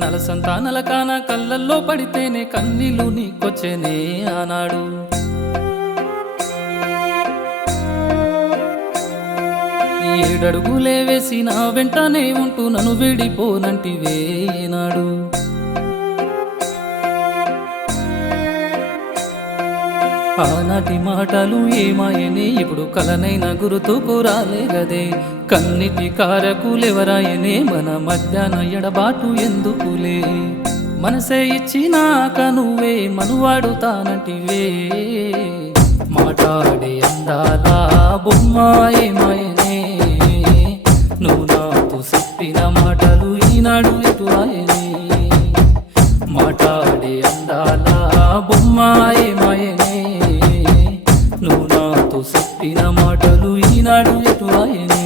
నలసంతా నలకాన కళ్ళల్లో పడితేనే కన్నీళ్ళు నీకొచ్చేనే ఆనాడు. ఏడడుగులే వేసి నా వెంటనే ఉంటూ నన్ను విడిపోనంటివే ఆనాటి మాటలు ఏమాయనే? ఇప్పుడు కలనైన గుర్తుకు రాలేగదే కన్నిటి కారకులెవరాయనే? మన మధ్యాహ్న ఎడబాటు ఎందుకులే? మనసే ఇచ్చినాక నువ్వే మనువాడుతానంటివే. మాట్లాడే అందాల బొమ్మాయమాయనే నువ్వు నాకు చెప్పిన మాటలు ఈనాడు ఎటు ఆయనే మాట్లాడే అందాల బొమ్మాయ మాటలు ఈనాడు ఎటు ఆయనే